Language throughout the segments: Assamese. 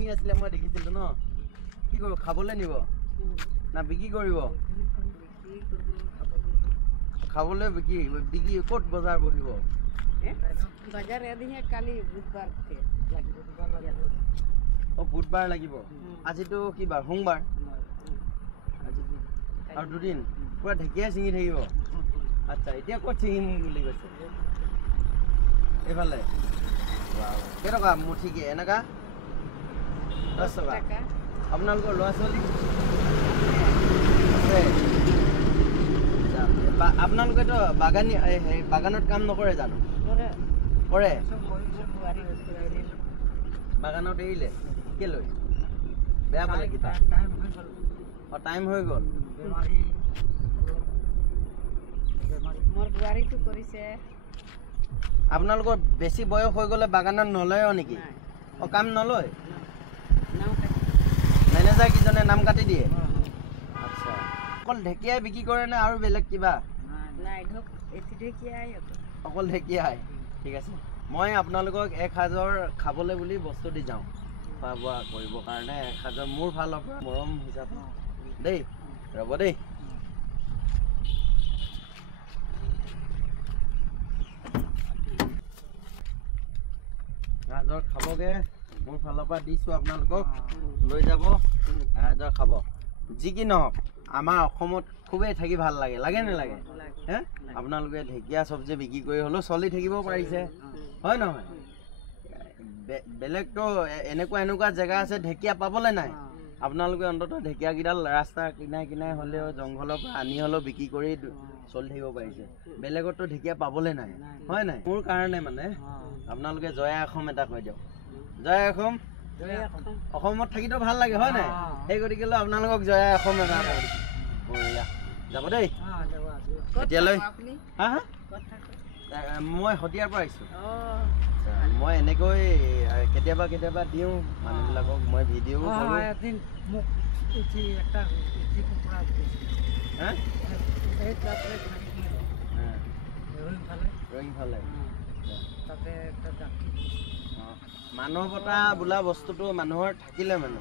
শিঙি আছিলে মই দেখিছিলো ন কি কৰিব খাবলৈ নিব না বিক্ৰী কৰিব খাবলৈ বিক্ৰী ক'ত বজাৰ বহিব বাজাৰ এদিনে কালি বুধবাৰ বুধবাৰ লাগিব আজিতো কি বাৰ সোমবাৰ আৰু দুদিন পুৰা ঢেকীয়াই ছিঙি থাকিব আচ্ছা এতিয়া ক'ত ছিঙিম বুলি কৈছে এইফালে কেইটকা মুঠিকে এনেকা 10 টকা আপোনালোকৰ ল'ৰা ছোৱালী আপোনালোকেতো বাগানত কাম নকৰে জানো কৰে বাগানত এৰিলে কেলৈ বেয়া পালে কিবা টাইম হৈ গ'ল মোৰ বোৱাৰীটো কৰিছে আপোনালোকৰ বেছি বয়স হৈ গ'লে বাগানত নলয় নেকি কাম নলয় মেনেজাৰ কিজনে নাম কাটি দিয়ে আচ্ছা অকল ঢেকীয়াই বিক্ৰী কৰে নে আৰু বেলেগ কিবা অকল ঢেকীয়াই ঠিক আছে মই আপোনালোকক 1000 খাবলৈ বুলি বস্তু দি যাওঁ খোৱা বোৱা কৰিবৰ কাৰণে 1000 মোৰ ফালৰ পৰা মৰম হিচাপে দেই ৰ'ব দেই গাজৰ খাবগে মোৰ ফালৰ পৰা দিছোঁ আপোনালোকক লৈ যাব গাজৰ খাব যি কি নহওক আমাৰ অসমত খুবেই থাকি ভাল লাগে লাগে নালাগে হে আপোনালোকে ঢেকীয়া চব্জি বিক্ৰী কৰি হ'লেও চলি থাকিব পাৰিছে হয় নহয় বেলেগতো এনেকুৱা জেগা আছে ঢেকীয়া পাবলৈ নাই আপোনালোকে অন্ততঃ ঢেকীয়াকেইডাল ৰাস্তা কিনাই হ'লেও জংঘলৰ পৰা আনি হ'লেও বিক্ৰী কৰি চলি থাকিব পাৰিছে বেলেগতো ঢেকীয়া পাবলৈ নাই হয় নাই মোৰ কাৰণে মানে আপোনালোকে জয়া অসম এটা কৈ দিয়ক জয়া অসম অসমত থাকিতো ভাল লাগে হয় নাই সেই গতিকেলৈ আপোনালোকক জয়া অসম এটা বঢ়িয়া যাব দেই এতিয়ালৈ হা হা মই শদিয়াৰ পৰা আহিছোঁ মই এনেকৈ কেতিয়াবা দিওঁ মানুহবিলাকক মই ভিডিঅ' কৰোঁ মানৱতা বোলা বস্তুটো মানুহৰ থাকিলে মানে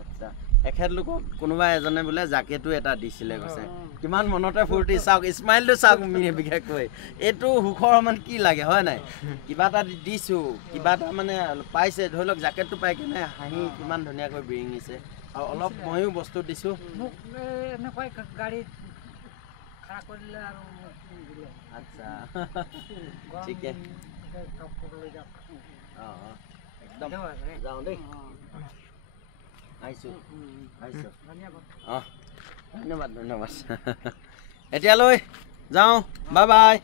আচ্ছা এখেতলোকক কোনোবা এজনে বোলে জাকেটো এটা দিছিলে কৈছে কিমান মনতে ফূৰ্তি চাওক স্মাইলটো চাওক বিশেষকৈ এইটো সুখৰ মানে কি লাগে হয় নাই কিবা এটা দিছোঁ কিবা এটা মানে পাইছে ধৰি লওক জাকেটটো পাই কিনে হাঁহি কিমান ধুনীয়াকৈ বিৰিঙিছে আৰু অলপ ময়ো বস্তু দিছোঁ আচ্ছা ঠিকে একদম যাওঁ দেই আহিছোঁ ধন্যবাদ এতিয়ালৈ যাওঁ বাই বাই